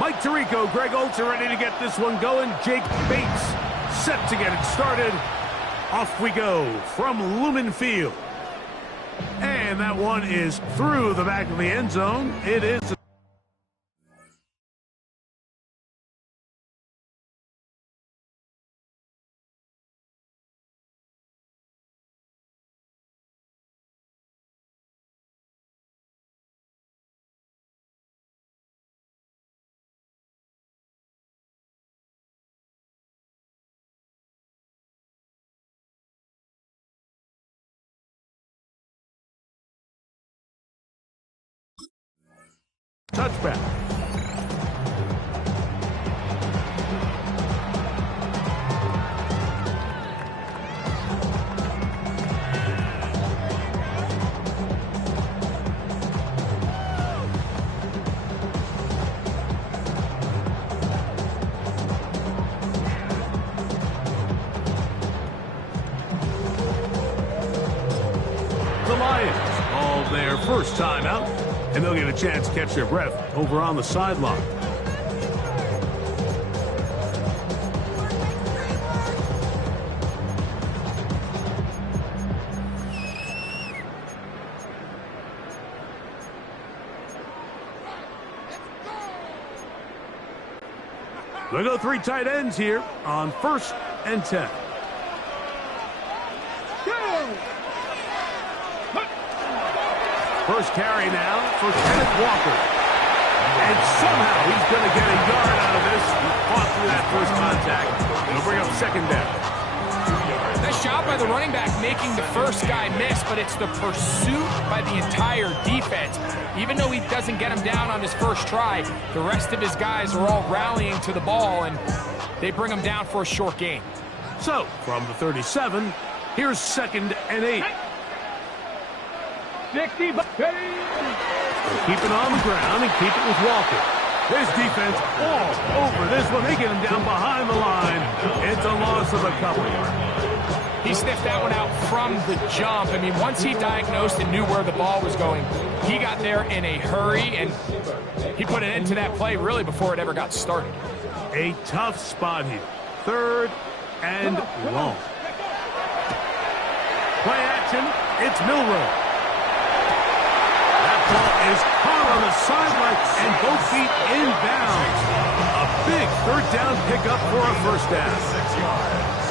Mike Tirico, Greg Olsen ready to get this one going. Jake Bates set to get it started. Off we go from Lumen Field. And that one is through the back of the end zone. It is. Touchback. The Lions called their first time out. And they'll get a chance to catch their breath over on the sideline. They'll go 3 tight ends here on 1st and 10. First carry now for Kenneth Walker. And somehow he's going to get a yard out of this. He fought through that first contact. It'll bring up 2nd down. Nice job by the running back making the first guy miss, but it's the pursuit by the entire defense. Even though he doesn't get him down on his first try, the rest of his guys are all rallying to the ball, and they bring him down for a short gain. So, from the 37, here's 2nd and 8. 60. Keep it on the ground and keep it with Walker. This defense all over this one. They get him down behind the line. It's a loss of a couple. He sniffed that one out from the jump. I mean, once he diagnosed and knew where the ball was going, he got there in a hurry, and he put an end to that play really before it ever got started. A tough spot here. 3rd and long. Play action. It's Milroe. Ball is caught on the sideline and both feet inbounds. A big 3rd down pickup for a first down. 6 yards.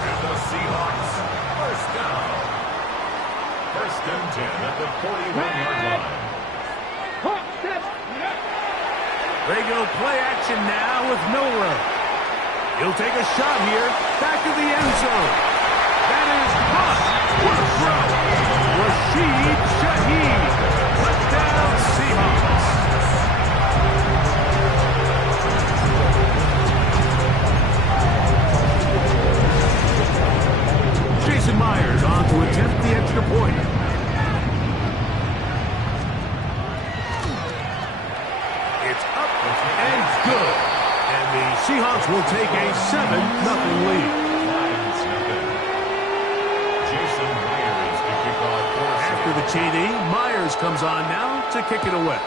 And the Seahawks, first down. 1st and 10 at the 41-yard line. They go play action now with Milroe. He'll take a shot here. Back to the end zone. That is caught. What a throw. Rashid Shaheed. Touchdown, Seahawks. Jason Myers on to attempt the extra point. It's up and good. And the Seahawks will take a 7-0 lead. After the TD, Myers comes on now to kick it away.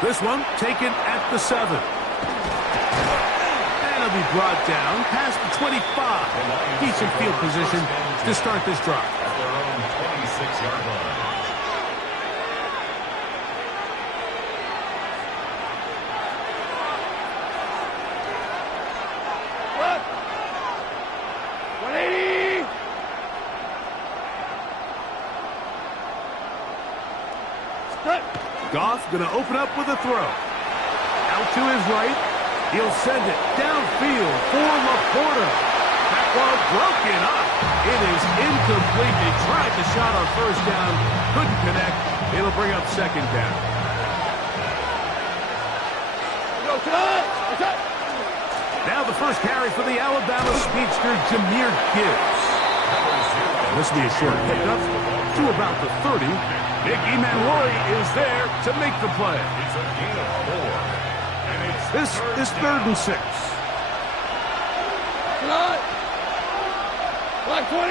This one taken at the 7. And it'll be brought down past the 25. Decent field position to start this drive. At their own 26-yard line. Goff going to open up with a throw. Out to his right. He'll send it downfield for Laporta. That ball broken up. It is incomplete. They tried the shot on 1st down. Couldn't connect. It'll bring up 2nd down. Now the first carry for the Alabama speedster, Jahmyr Gibbs. And this will be a short pickup to about the 30. Nick Emmanwori is there to make the play. It's a gain of 4. And it's This is 3rd and 6. Black 20.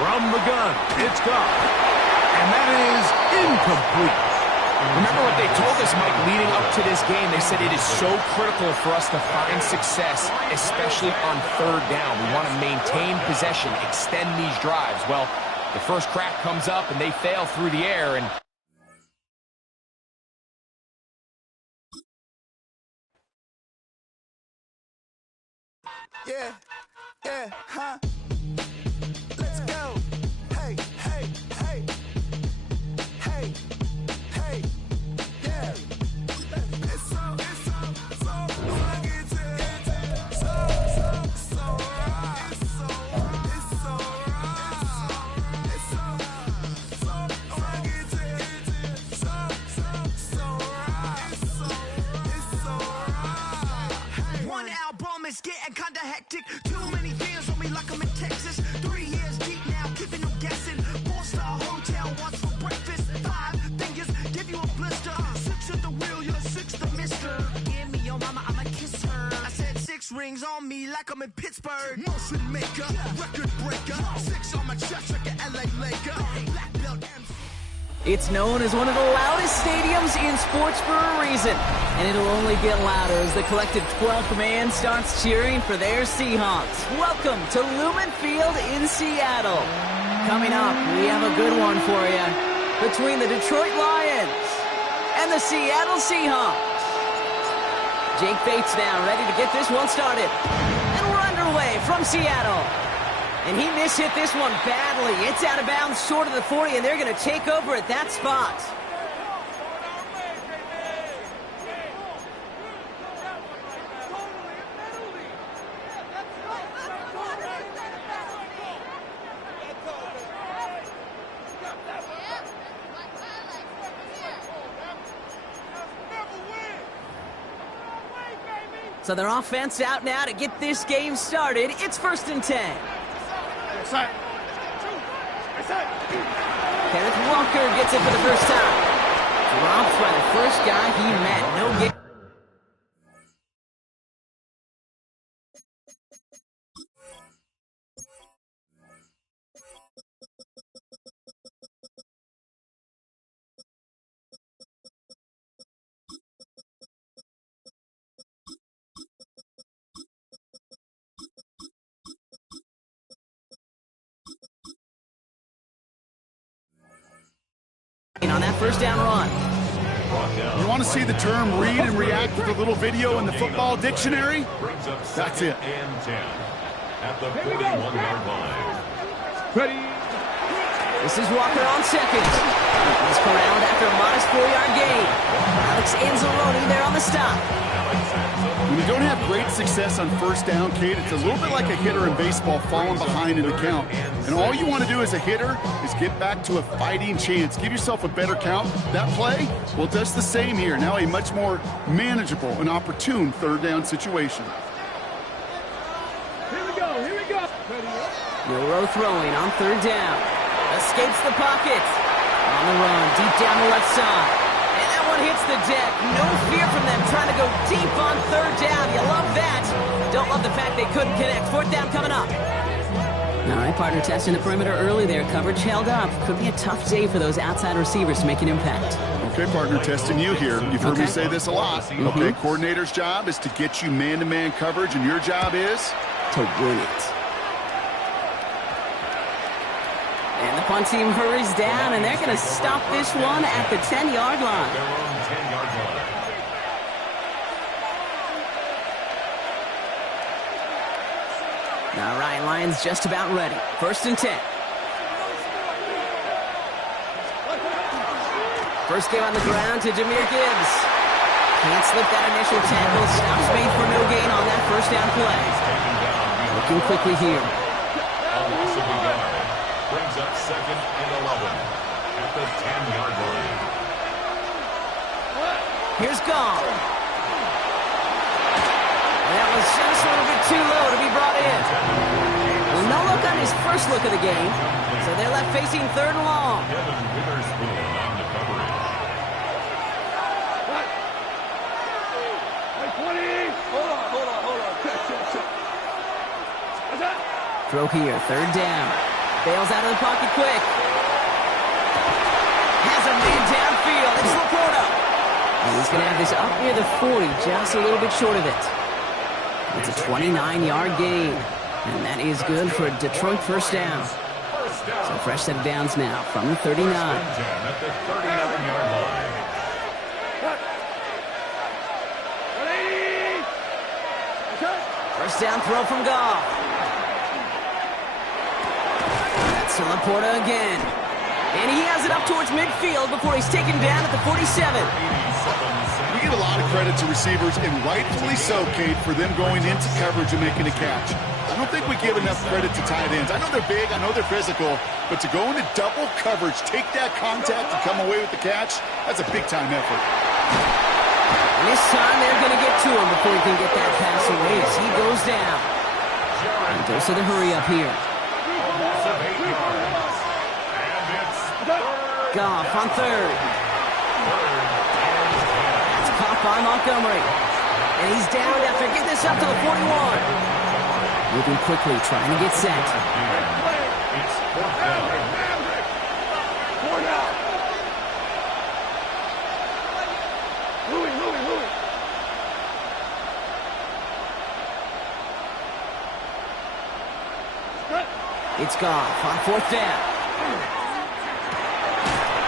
From the gun, it's Goff. And that is incomplete. Remember what they told us, Mike, leading up to this game. They said it is so critical for us to find success, especially on third down. We want to maintain possession, extend these drives. Well, the first crack comes up, and they fail through the air. And yeah, huh? Let's go. Hey, hey, hey. Hey, hey, yeah. It's so right. It's so right. It's so right. One album is getting kinda hectic. Too many fans on me like I'm in Texas. 3 years deep now, keeping them guessing. 4-star hotel, what's for breakfast? 5 fingers, give you a blister. 6 at the wheel, you're 6 the mister. Give me your mama, I'ma kiss her. I said 6 rings on me like I'm in Pittsburgh. Motion maker, record breaker. 6 on my chest like an LA Laker. Black belt MC. It's known as one of the loudest stadiums in sports for a reason, and it'll only get louder as the collective 12th man starts cheering for their Seahawks. Welcome to Lumen Field in Seattle. Coming up, we have a good one for you between the Detroit Lions and the Seattle Seahawks. Jake Bates now ready to get this one started, and we're underway from Seattle. And he mishit this one badly. It's out of bounds short of the 40, and they're going to take over at that spot. So their offense out now to get this game started. It's 1st and 10. Kenneth Walker gets it for the first time. Dropped by the first guy he met. No game. On that first down run. You want to see the term read and react with a little video in the football dictionary? That's it. And 10 at the 41-yard line. Ready? This is Walker on second. He's corralled after a modest 4-yard gain. Alex Anzalone there on the stop. When you don't have great success on first down, Kate, it's a little bit like a hitter in baseball falling behind in the count. And all you want to do as a hitter is get back to a fighting chance. Give yourself a better count. That play, well, does the same here. Now a much more manageable and opportune third down situation. Here we go. Milroe throwing on third down. Escapes the pocket. On the run, deep down the left side. And that one hits the deck. No fear from them trying to go deep on third down. You love that. Don't love the fact they couldn't connect. 4th down coming up. All right, partner, testing the perimeter early there. Coverage held up. Could be a tough day for those outside receivers to make an impact. Okay, partner, testing you here. You've heard me say this a lot. Okay, coordinator's job is to get you man-to-man coverage, and your job is? To win it. And the punt team hurries down, and they're going to stop this one at the 10-yard line. Their own 10-yard line. All right, Lions just about ready. 1st and 10. First game on the ground to Jahmyr Gibbs. Can't slip that initial tackle. Stops made for no gain on that first down play. Looking quickly here. A loss of a yard. Brings up 2nd and 11 at the 10-yard line. Here's Gall. That was just a little bit too low to be brought in. Well, no look on his first look of the game, so they're left facing 3rd and long. Kevin Witherspoon on the coverage. Throw here, 3rd down. Bails out of the pocket quick. a man downfield. It's Laporta. And he's going to have this up near the 40, just a little bit short of it. It's a 29-yard gain. And that is good for a Detroit first down. So fresh set of downs now from the 39. At the 39-yard line. First down throw from Goff. That's to Laporta again. And he has it up towards midfield before he's taken down at the 47. We give a lot of credit to receivers, and rightfully so, Kate, for them going into coverage and making a catch. I don't think we give enough credit to tight ends. I know they're big, I know they're physical, but to go into double coverage, take that contact and come away with the catch, that's a big-time effort. And this time they're going to get to him before he can get that pass away as he goes down. And goes to the hurry-up here. Goff on third. That's caught by Montgomery. And he's down after getting this up to the 41. Moving quickly, trying to get set. It's fourth down. It's Goff on fourth down.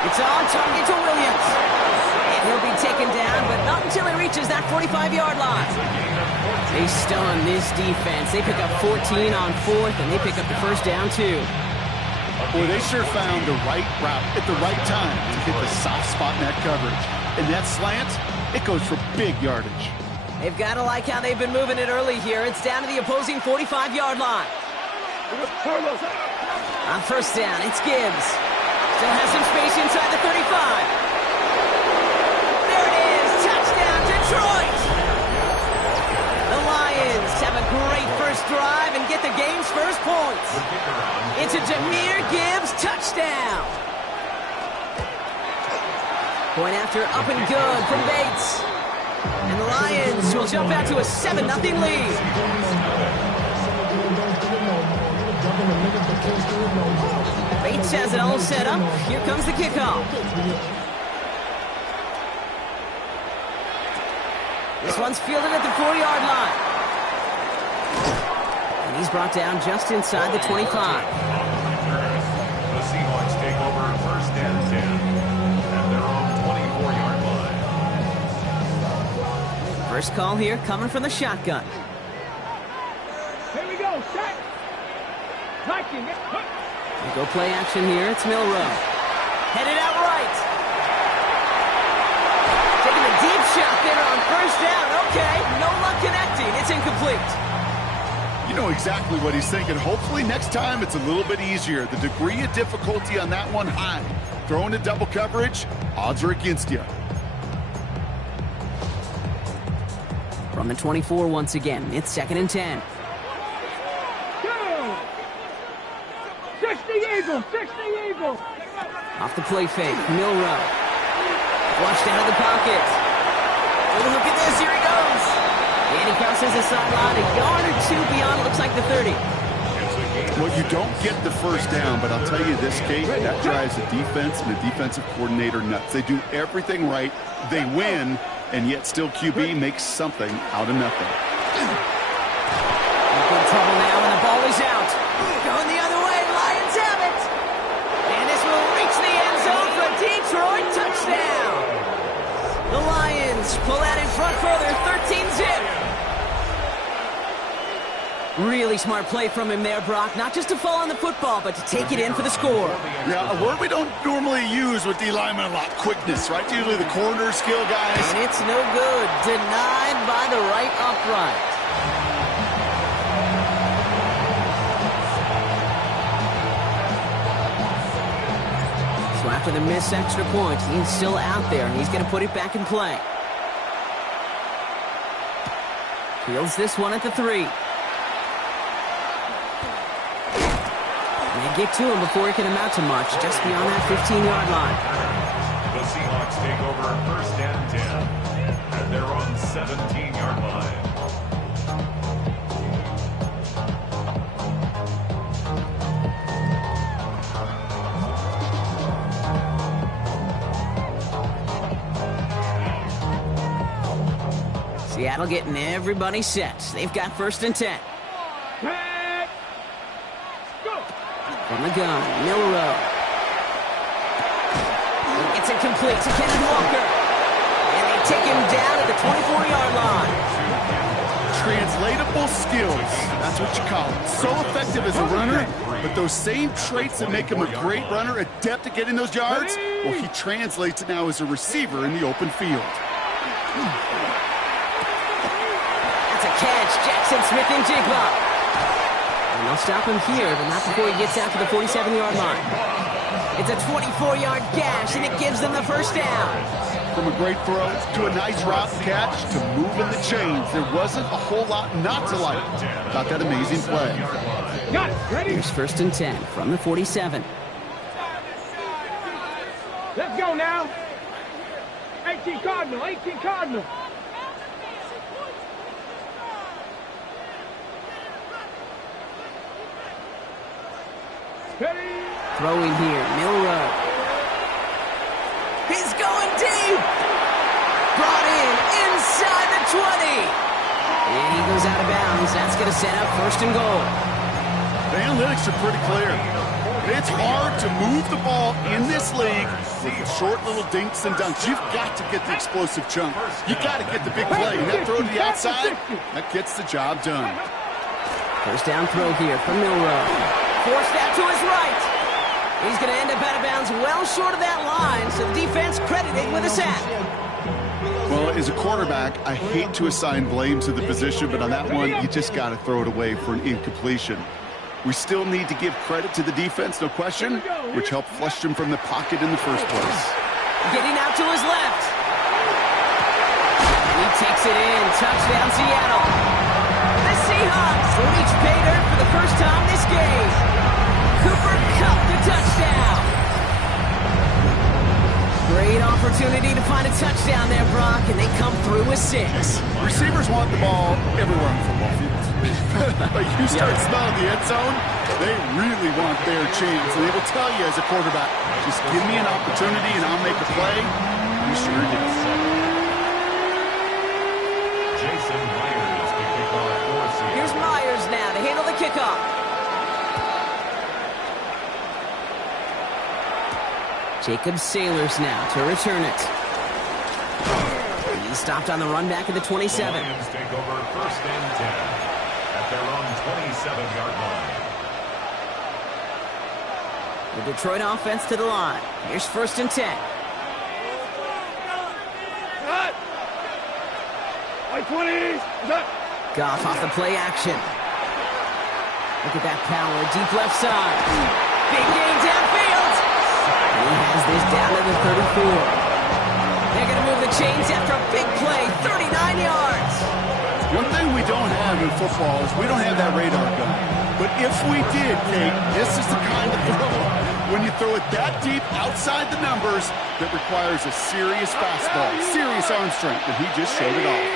It's on target to Williams. And he'll be taken down, but not until he reaches that 45-yard line. They stun this defense. They pick up 14 on fourth, and they pick up the first down, too. Boy, they sure found the right route at the right time to hit the soft spot in that coverage. And that slant, it goes for big yardage. They've got to like how they've been moving it early here. It's down to the opposing 45-yard line. On first down, it's Gibbs. Still has some space inside the 35. There it is. Touchdown, Detroit. The Lions have a great first drive and get the game's first points. It's a Jahmyr Gibbs touchdown. Point after up and good from Bates. And the Lions will jump out to a 7-0 lead. Bates has it all set up. Here comes the kickoff. This one's fielded at the 4-yard line. And he's brought down just inside the 25. The Seahawks take over first and 10 at their own 24-yard line. First call here coming from the shotgun. Here we go, set. We go play action here. It's Milroe. Headed out right. Taking a deep shot there on first down. Okay, no luck connecting. It's incomplete. You know exactly what he's thinking. Hopefully next time it's a little bit easier. The degree of difficulty on that one high. Throwing to double coverage, odds are against you. From the 24 once again, it's 2nd and 10. 60 Eagles. Off the play fake, Milroe. Flushed out of the pocket. Oh, look at this, here he goes. And he crosses the sideline a yard or two beyond, it looks like the 30. Well, you don't get the first down, but I'll tell you this, Kate, that drives a defense and a defensive coordinator nuts. They do everything right, they win, and yet still QB makes something out of nothing. In trouble now, and the ball is out. Going the other way, Lions have it. And this will reach the end zone for a Detroit touchdown. The Lions pull out in front further, 13-zip. Really smart play from him there, Brock. Not just to fall on the football, but to take it in for the score. Yeah, a word we don't normally use with D linemen a lot, quickness, right? Usually the corner skill guys. And it's no good. Denied by the right upright. So after the missed extra point, he's still out there, and he's going to put it back in play. Fields this one at the 3. They get to him before it can amount to much, just beyond that 15-yard line. The Seahawks take over first and 10 at their own 17-yard line. Seattle getting everybody set. They've got 1st and 10. Set. Go. From the gun, Milroe. It's incomplete to Kenneth Walker. And they take him down at the 24-yard line. Translatable skills. That's what you call it. So effective as a runner, but those same traits that make him a great runner, adept at getting those yards, well, he translates it now as a receiver in the open field. That's a catch. Jackson Smith-Njigba. And they'll stop him here, but not before he gets out to the 47-yard line. It's a 24-yard gash, and it gives them the 1st down. From a great throw to a nice route catch to moving the chains, there wasn't a whole lot not to like about that amazing play. Got it. Ready? Here's 1st and 10 from the 47. Let's go now. 18 Cardinal. 18 Cardinal. Ready? Throwing here, Milroe. He's going deep. Brought in inside the 20. And he goes out of bounds. That's going to set up 1st and goal. The analytics are pretty clear. It's hard to move the ball in this league with the short little dinks and dunks. You've got to get the explosive chunk. You got to get the big play. And that throw to the outside, that gets the job done. 1st down throw here from Milroe. Forced out to his right. He's going to end up out of bounds well short of that line, so the defense credited with a sack. Well, as a quarterback, I hate to assign blame to the position, but on that one, you just got to throw it away for an incompletion. We still need to give credit to the defense, no question, which helped flush him from the pocket in the first place. Getting out to his left. He takes it in. Touchdown, Seattle. The Seahawks reach pay dirt for the first time this game. Cooper Kupp the touchdown. Great opportunity to find a touchdown there, Brock, and they come through with 6. Receivers want the ball everywhere on football fields. But you start smelling the end zone, they really want their chance. And they will tell you as a quarterback, just give me an opportunity and I'll make a play. You sure do. Jason Myers to kick off for Seattle. Here's Myers now to handle the kickoff. Jacob Sailors now to return it. He stopped on the run back at the 27. The Lions take over 1st and 10 at their own 27-yard line. The Detroit offense to the line. Here's 1st and 10. Cut. White 20s. Cut. Goff off the play action. Look at that power. Deep left side. Big gain downfield. And he has this down to the 34. They're going to move the chains after a big play. 39 yards. One thing we don't have in football is we don't have that radar gun. But if we did, Kate, this is the kind of throw, when you throw it that deep outside the numbers, that requires a serious fastball, serious arm strength, and he just showed it off.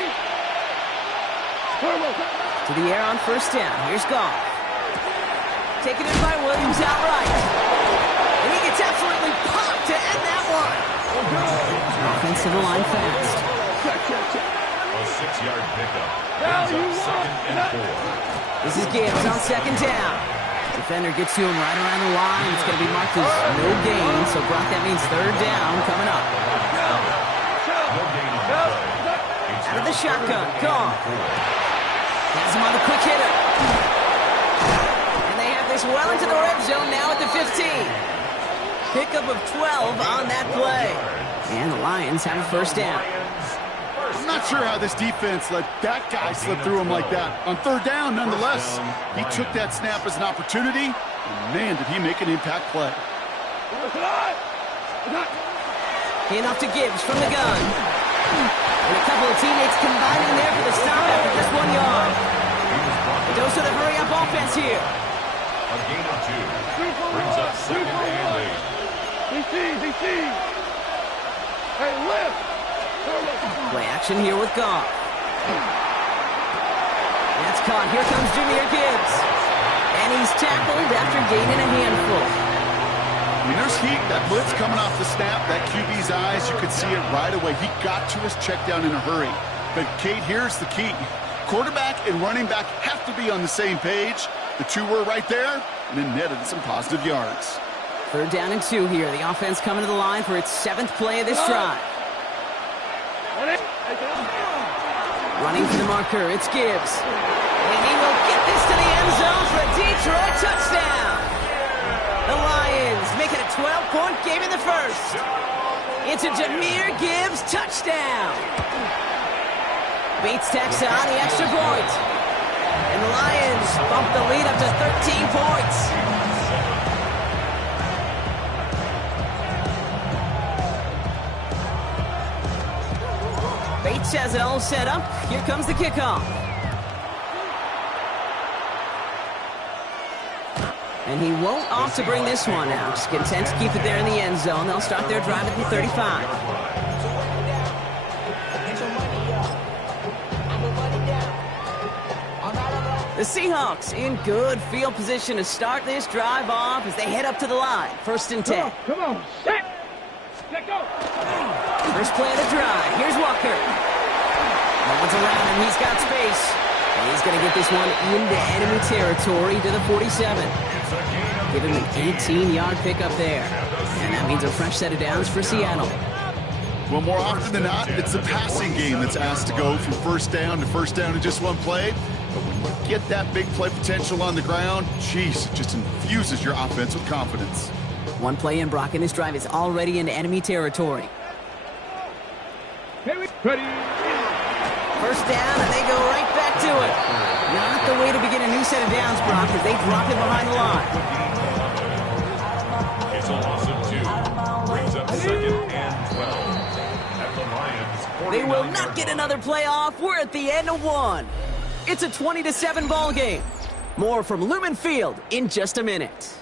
To the air on 1st down. Here's Goff. Taken in by Williams outright. And he gets absolutely popped to end that one. Offense to the line fast. A 6-yard pickup. Brings up 2nd and 4. This is Gibbs on 2nd down. Defender gets to him right around the line. It's going to be marked as no gain. So, Brock, that means 3rd down coming up. No gain on the play. Out of the shotgun. Goff. Has him on the quick hitter. And they have this well into the red zone now at the 15. Pickup of 12 on that play. And the Lions have a 1st down. I'm not sure how this defense let that guy slip through him like that. On 3rd down, nonetheless, he took that snap as an opportunity, and man, did he make an impact play. Handoff to Gibbs from the gun. And a couple of teammates combining there for the stop after just 1 yard. A dose of the hurry-up offense here. A gain of 2. Brings up 2nd and 8. DC. Hey, lift. Play action here with Goff. That's caught. Here comes Jahmyr Gibbs. And he's tackled after gaining a handful. I mean, there's heat. That blitz coming off the snap, that QB's eyes, you could see it right away. He got to his check down in a hurry. But, Kate, here's the key. Quarterback and running back have to be on the same page. The two were right there, and it netted some positive yards. 3rd down and 2 here. The offense coming to the line for its 7th play of this drive. Running for the marker, it's Gibbs. And he will get this to the end zone for a Detroit touchdown. The Lions make it a 12-point game in the first. It's a Jahmyr Gibbs touchdown. Bates tacks on the extra point. And the Lions bump the lead up to 13 points. Bates has it all set up. Here comes the kickoff. And he won't opt to bring this one out. Just content to keep it there in the end zone. They'll start their drive at the 35. The Seahawks in good field position to start this drive off as they head up to the line. 1st and 10. Come on, set. Let go. First play of the drive. Here's Walker. No one's around him. He's got space. And he's going to get this one into enemy territory to the 47. Give him an 18-yard pickup there. And that means a fresh set of downs for Seattle. Well, more often than not, it's the passing game that's asked to go from 1st down to 1st down in just one play. But when you get that big play potential on the ground, geez, it just infuses your offense with confidence. One play in, Brock, and this drive is already into enemy territory. Ready. 1st down, and they go right back to it. Not the way to begin a new set of downs, Brock, as they drop it behind the line. It's a loss of 2. Brings up 2nd and 12. At the Lions, They will not get another play off. We're at the end of 1. It's a 20-7 ball game. More from Lumen Field in just a minute.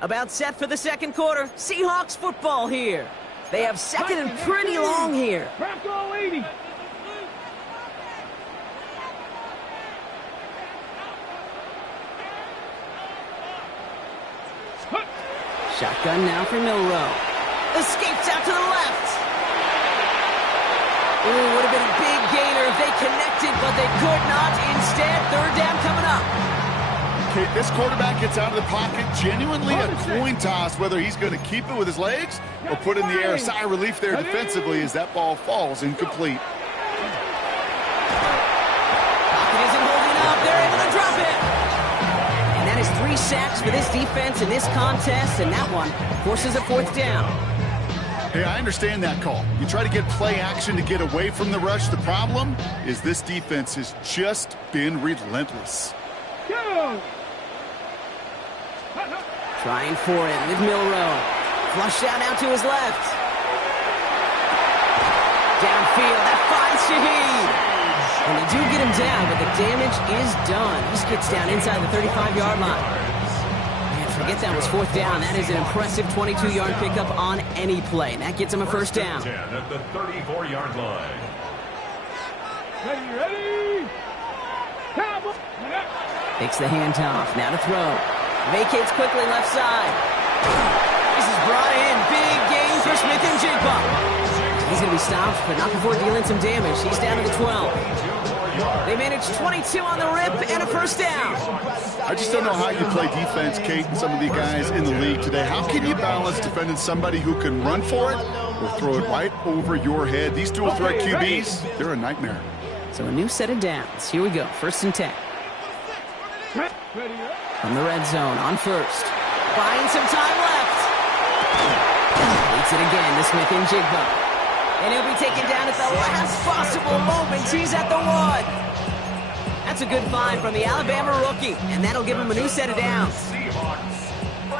About set for the 2nd quarter. Seahawks football here. They have 2nd and pretty long here. Bronco 80. Shotgun now for Milroe. Escapes out to the left. Ooh, would have been a big gainer if they connected, but they could not. Instead, 3rd down coming up. Okay, this quarterback gets out of the pocket, genuinely a coin toss whether he's going to keep it with his legs or put in the air. Sigh of relief there defensively as that ball falls incomplete. Pocket isn't holding up. They're able to drop it. And that is 3 sacks for this defense in this contest, and that one forces a 4th down. Hey, I understand that call. You try to get play action to get away from the rush. The problem is this defense has just been relentless. Go. Trying for it with Milroe. Flushed out now to his left. Downfield, that finds Shaheed. And they do get him down, but the damage is done. He gets down inside the 35-yard line. Man, forget that was 4th down. That is an impressive 22-yard pickup on any play. And that gets him a 1st down. 10 at the 34-yard line. Ready. Cowboy. Takes the handoff. Now to throw. Vacates quickly left side. This is brought in. Big gain for Smith and Jigba. He's going to be stopped, but not before dealing some damage. He's down to the 12. They managed 22 on the rip and a 1st down. I just don't know how you play defense, Kate, and some of the guys in the league today. How can you balance defending somebody who can run for it or throw it right over your head? These dual threat QBs, they're a nightmare. So a new set of downs. Here we go. 1st and 10. From the red zone on 1st. Buying some time left. Leads it again to Smith and Jigba. And he'll be taken down at the last possible moment. He's at the 1. That's a good find from the Alabama rookie. And that'll give him a new set of downs.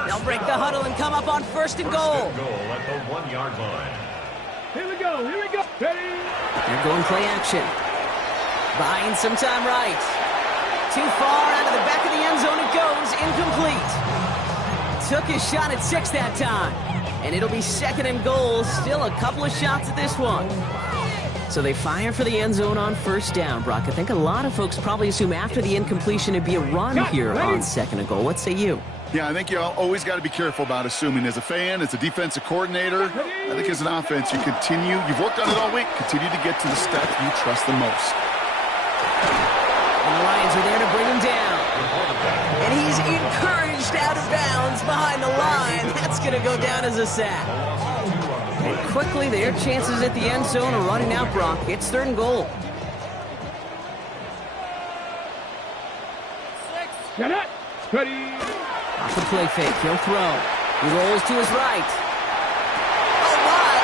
They'll break the huddle and come up on 1st and goal. At the 1-yard line. Here we go. Ready. They're going play action. Buying some time right. Too far out of the back of the end zone it goes. Incomplete. Took his shot at 6 that time. And it'll be 2nd and goal. Still a couple of shots at this one. So they fire for the end zone on 1st down, Brock. I think a lot of folks probably assume after the incompletion it'd be a run here on 2nd and goal. What say you? Yeah, I think you always got to be careful about assuming. As a fan, as a defensive coordinator, I think as an offense, you've worked on it all week, continue to get to the stuff you trust the most. And the Lions are there to bring him down. And he's encouraged out of bounds behind the line. That's going to go down as a sack. And quickly, their chances at the end zone are running out, Brock. It's 3rd and goal. Get it. Ready. Off the play fake, he'll throw. He rolls to his right. Oh my,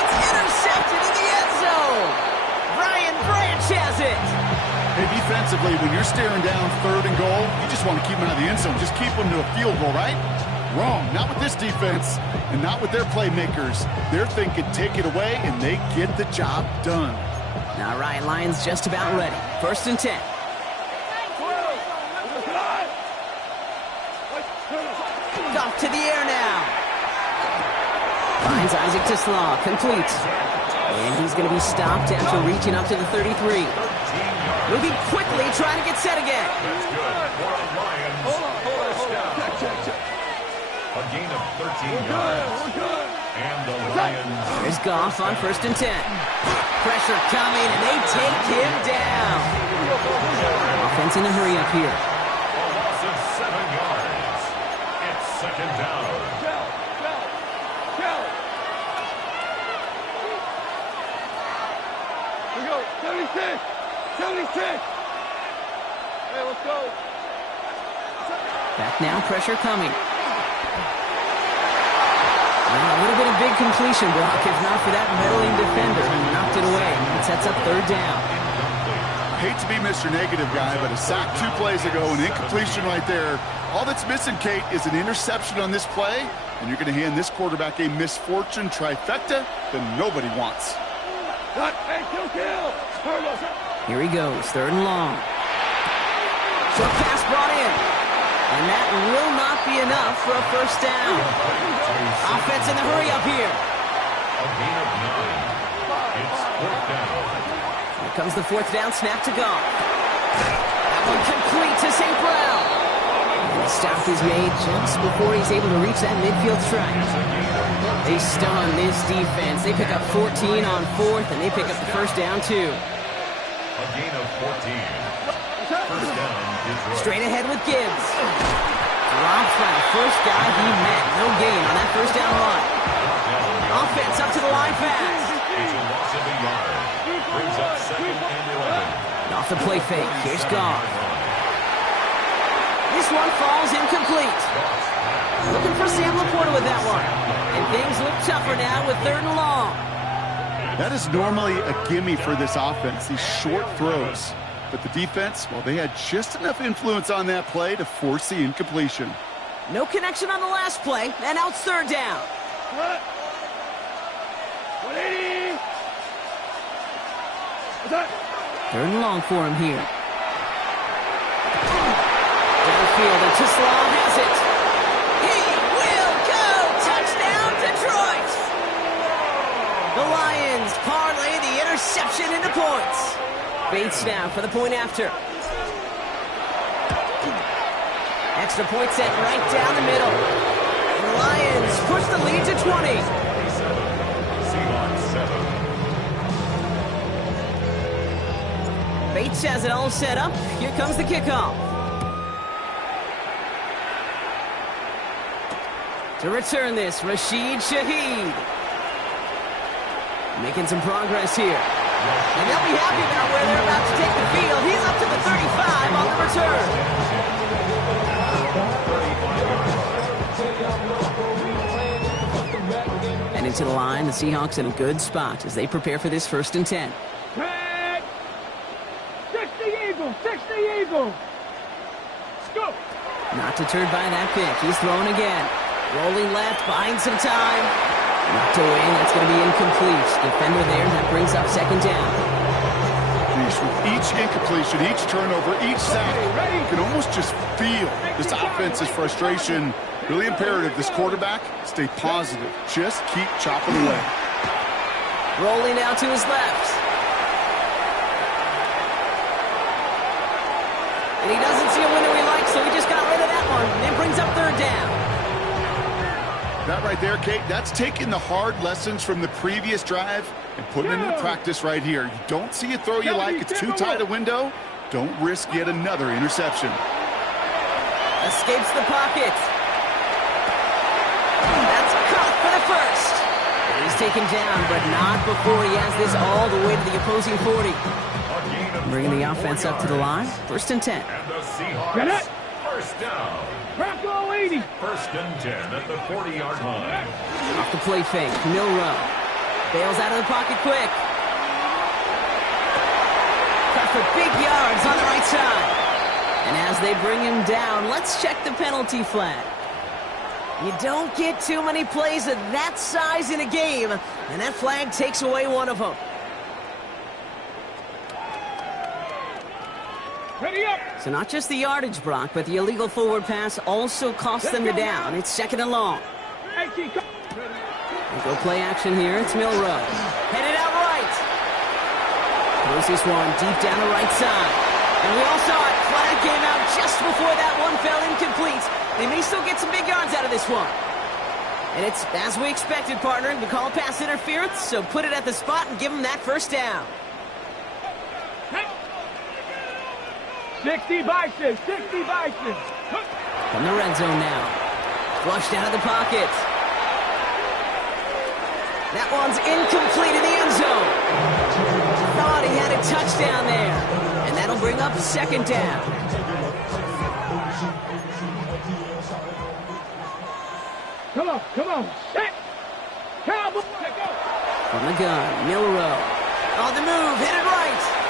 it's intercepted in the end zone. Brian Branch has it. Hey, defensively, when you're staring down 3rd and goal, you just want to keep them out of the end zone. Just keep them to a field goal, right? Wrong. Not with this defense and not with their playmakers. They're thinking take it away, and they get the job done. All right, Lions just about ready. 1st and 10. Off to the air now. Finds Isaac Tisslaw, complete. And he's going to be stopped after reaching up to the 33. Moving quickly, trying to get set again. That's good for the Lions. First down. A gain of 13 yards. And the Lions. There's Goff on 1st and 10. Pressure coming, and they take him down. Offense in a hurry up here. A loss of 7 yards. It's 2nd down. We go. 76. 76. Hey, let's go. Back now, pressure coming. And a little bit of big completion, Brock, if not for that meddling defender who knocked it away. It sets up 3rd down. Hate to be Mr. Negative guy, but a sack 2 plays ago, an incompletion right there. All that's missing, Kate, is an interception on this play, and you're going to hand this quarterback a misfortune trifecta that nobody wants. Hey, kill. Here he goes, 3rd and long. Short pass brought in. And that will not be enough for a 1st down. Offense in the hurry up here. A gain of 9. It's 4th down. Here comes the 4th down snap to Goff. That one complete to St. Brown. And the stop is made just before he's able to reach that midfield strike. They stun this defense. They pick up 14 on 4th, and they pick up the 1st down too. A gain of 14. 1st down is right. Straight ahead with Gibbs. Dropped by the first guy he met. No gain on that 1st down run. Offense up to the line fast. It's a loss of a yard. Brings up 2nd and 11. And off the play fake. Here's Goff. This one falls incomplete. Looking for Sam Laporta with that one. And things look tougher now with 3rd and long. That is normally a gimme for this offense, these short throws. But the defense, well, they had just enough influence on that play to force the incompletion. No connection on the last play, and now it's 3rd down. 180. 3rd and long for him here. Downfield, and Tisslaw has it. He will go! Touchdown, Detroit! The Lions parlay the interception into points. Bates now for the point after. Extra point set right down the middle. And the Lions push the lead to 20. Seahawks 7. Bates has it all set up. Here comes the kickoff. To return this, Rashid Shaheed. Making some progress here. And they'll be happy about where they're about to take the field. He's up to the 35 on the return. And into the line, the Seahawks in a good spot as they prepare for this 1st and 10. Red. 60 Eagles. 60 Eagles. Let's go. Not deterred by that pick. He's throwing again. Rolling left, buying some time. Knocked away, and that's going to be incomplete. Defender there, that brings up 2nd down. With each incompletion, each turnover, each sack, you can almost just feel this offense's frustration. Really imperative, this quarterback, stay positive. Just keep chopping away. Rolling out to his left. And he doesn't see a winner he likes so he just got rid of that one. And it brings up third down. That right there, Kate, that's taking the hard lessons from the previous drive and putting it into practice right here. You don't see a throw you like, it's too tight a window. Don't risk yet another interception. Escapes the pocket. That's caught for the first. He's taken down, but not before he has this all the way to the opposing 40. Bringing the offense up to the line. 1st and 10. And the Seahawks, first down. Bronco 80. 1st and 10 at the 40-yard line. Off the play fake, Milroe. Bails out of the pocket quick. Cut for big yards on the right side. And as they bring him down, let's check the penalty flag. You don't get too many plays of that size in a game, and that flag takes away one of them. Ready up. So not just the yardage, Brock, but the illegal forward pass also costs them the down. It's 2nd and long. 18. They go play action here. It's Milroe. Headed out right. Throws this one deep down the right side. And we all saw it. Flag came out just before that one fell incomplete. They may still get some big yards out of this one. And it's as we expected, partner. We call pass interference, so put it at the spot and give them that first down. 60 Bison. 60 Bison. From the red zone now. Flushed out of the pocket. That one's incomplete in the end zone. Thought he had a touchdown there. And that'll bring up 2nd down. Come on, come on. Set. Cowboy. Go. From the gun, Milroe. On the move, hit it right.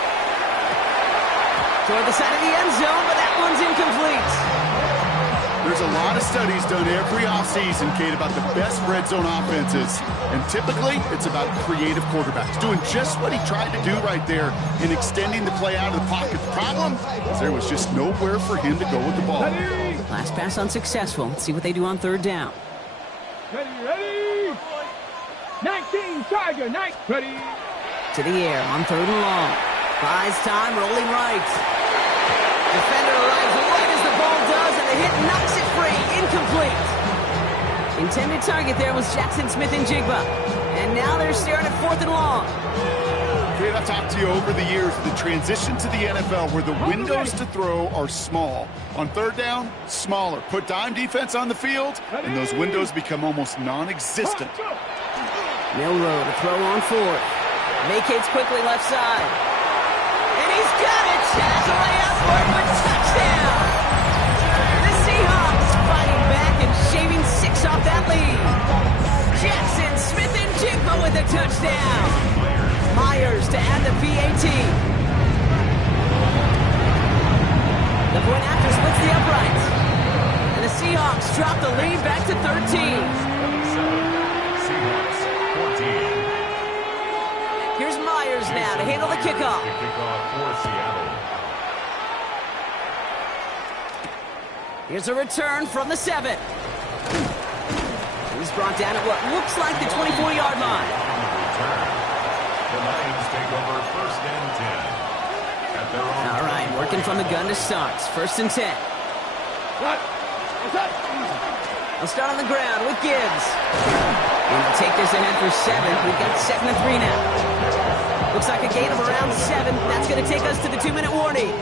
Toward the side of the end zone, but that one's incomplete. There's a lot of studies done every offseason, Kate, about the best red zone offenses. And typically, it's about creative quarterbacks doing just what he tried to do right there in extending the play out of the pocket. The problem is there was just nowhere for him to go with the ball. Last pass unsuccessful. Let's see what they do on 3rd down. Ready. 19 Tiger. 9. Ready. To the air on 3rd and long. Buys time, rolling right. Defender arrives right as the ball does, and the hit knocks it free. Incomplete. Intended target there was Jackson Smith-Njigba. And now they're staring at 4th and long. Kate, I've talked to you over the years, the transition to the NFL where the windows to throw are small. On 3rd down, smaller. Put dime defense on the field, and those windows become almost non-existent. Milroe to throw on 4th. Vacates quickly left side. And he's got it! Has a layup for it with touchdown! The Seahawks fighting back and shaving 6 off that lead. Jackson Smith-Njigba with a touchdown. Myers to add the PAT. The point after splits the uprights. And the Seahawks drop the lead back to 13. Seahawks, 14. Here's Myers now to handle the kickoff. Kickoff for Seattle. Here's a return from the 7. He's brought down at what looks like the 24-yard line. The Lions take over 1st and 10. At their own All right, working from the gun to start. 1st and 10. What? What's up? They'll start on the ground with Gibbs. And they'll take this ahead for 7. We've got 2nd and 3 now. Looks like a gain of around 7. That's going to take us to the 2-minute warning.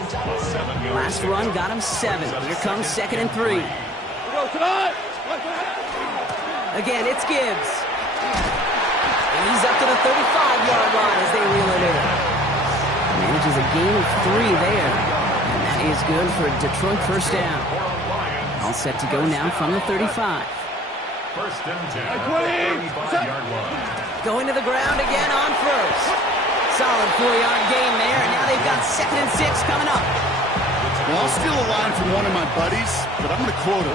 Last run got him 7. Here comes 2nd and 3. Again, it's Gibbs. And he's up to the 35-yard line as they reel it in. Manages a gain of 3 there. And that is good for Detroit 1st down. All set to go now from the 35. 1st and 10 at the 35-yard line. Going to the ground again on 1st. Solid 4-yard gain there, and now they've got 2nd and 6 coming up. Well, I'll steal a line from one of my buddies, but I'm going to quote him.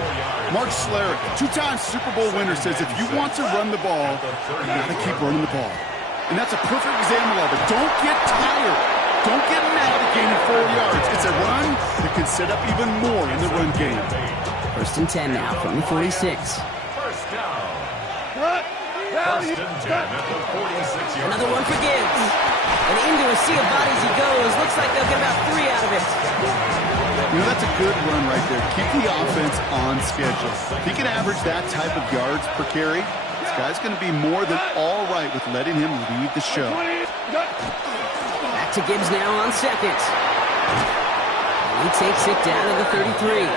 Mark Schlereth, 2-time Super Bowl winner, says if you want to run the ball, you got to keep running the ball. And that's a perfect example of it. Don't get tired. Don't get mad at gaining 4 yards. It's a run that can set up even more in the run game. 1st and 10 now from the 46. First down. 1st and 10 at the 46-yard line. Another one for Gibbs. And into a sea of bodies he goes. Looks like they'll get about 3 out of it. You know, That's a good run right there. Keep the offense on schedule. If he can average that type of yards per carry, this guy's going to be more than all right with letting him lead the show. Back to Gibbs now on second. He takes it down to the 33.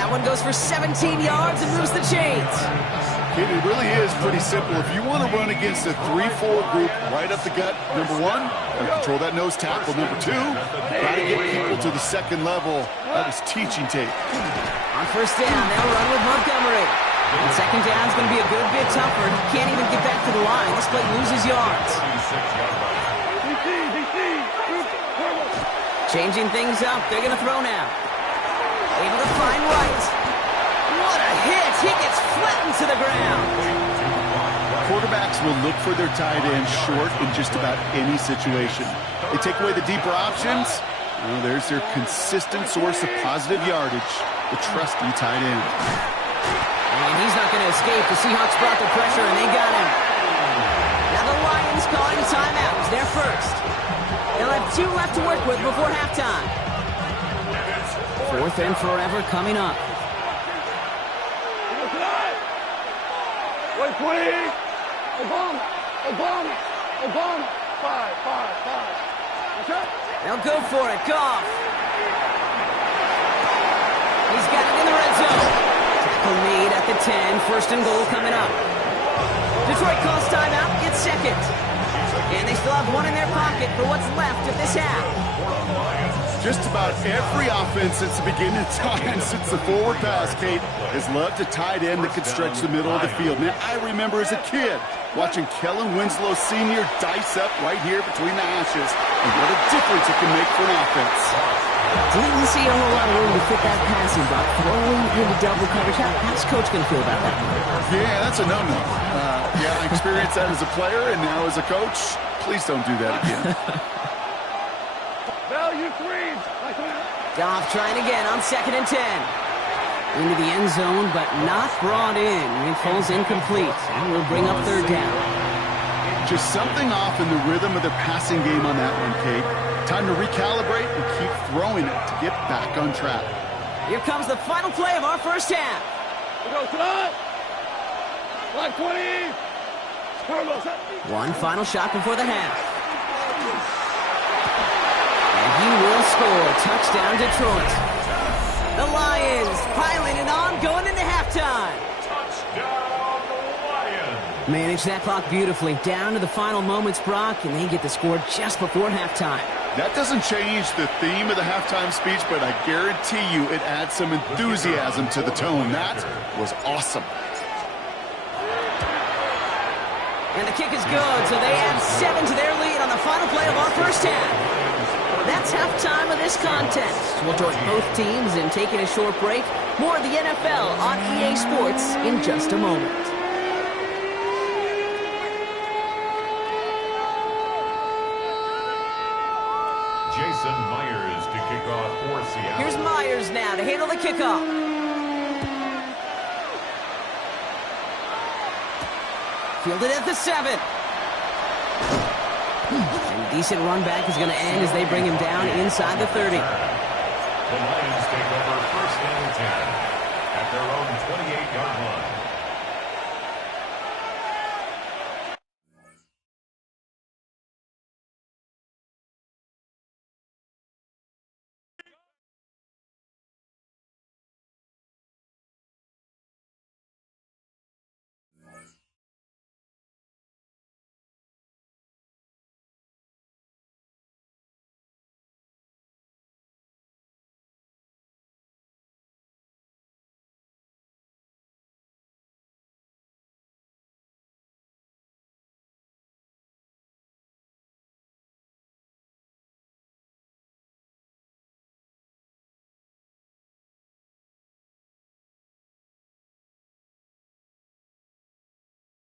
That one goes for 17 yards and moves the chains. It really is pretty simple. If you want to run against a 3-4 group right up the gut, number one, control that nose tackle. Number two, got to get people to the second level. That was teaching tape. On first down, they'll run with Montgomery. And second down is going to be a good bit tougher. He can't even get back to the line. This play loses yards. Changing things up. They're going to throw now. Able to find White. What a hit. He gets flattened to the ground. Quarterbacks will look for their tight end short in just about any situation. They take away the deeper options. Well, there's their consistent source of positive yardage, the trusty tight end. And he's not going to escape. The Seahawks brought the pressure, and they got him. Now the Lions calling timeouts. They're first. They'll have 2 left to work with before halftime. 4th and forever coming up. Wait, 20. Obama. 5. Okay. They'll go for it. Goff. He's got it in the red zone. Tackle made at the 10. 1st and goal coming up. Detroit calls timeout. It's second. And they still have 1 in their pocket for what's left of this half. Just about every offense since the beginning of time, since the forward pass, Kate, has loved a tight end that could stretch the middle of the field. Man, I remember as a kid watching Kellen Winslow Sr. dice up right here between the hashes, and what a difference it can make for an offense. Didn't see a whole lot of room to fit that passing, but throwing into double coverage. How's Coach going to feel about that? Yeah, that's a no-no. Yeah, I experienced that as a player, and now as a coach, please don't do that again. Value 3. Goff trying again on 2nd and 10. Into the end zone, but not brought in. It falls incomplete, and will bring up 3rd down. Just something off in the rhythm of their passing game on that one, Kate. Time to recalibrate and keep throwing it to get back on track. Here comes the final play of our first half. We go tonight. Line 20. One final shot before the half. And he will score. Touchdown, Detroit. The Lions piling it on, going into halftime. Touchdown, Lions. Manage that clock beautifully. Down to the final moments, Brock, and they get the score just before halftime. That doesn't change the theme of the halftime speech, but I guarantee you it adds some enthusiasm to the tone. That was awesome. And the kick is good, so they add 7 to their lead on the final play of our first half. That's halftime of this contest. We'll join both teams in taking a short break. More of the NFL on EA Sports in just a moment. Jason Myers to kick off for Seattle. Here's Myers now to handle the kickoff. Fielded at the 7. And a decent run back is going to end as they bring him down inside the 30. The Lions take over 1st and 10 at their own 28-yard line.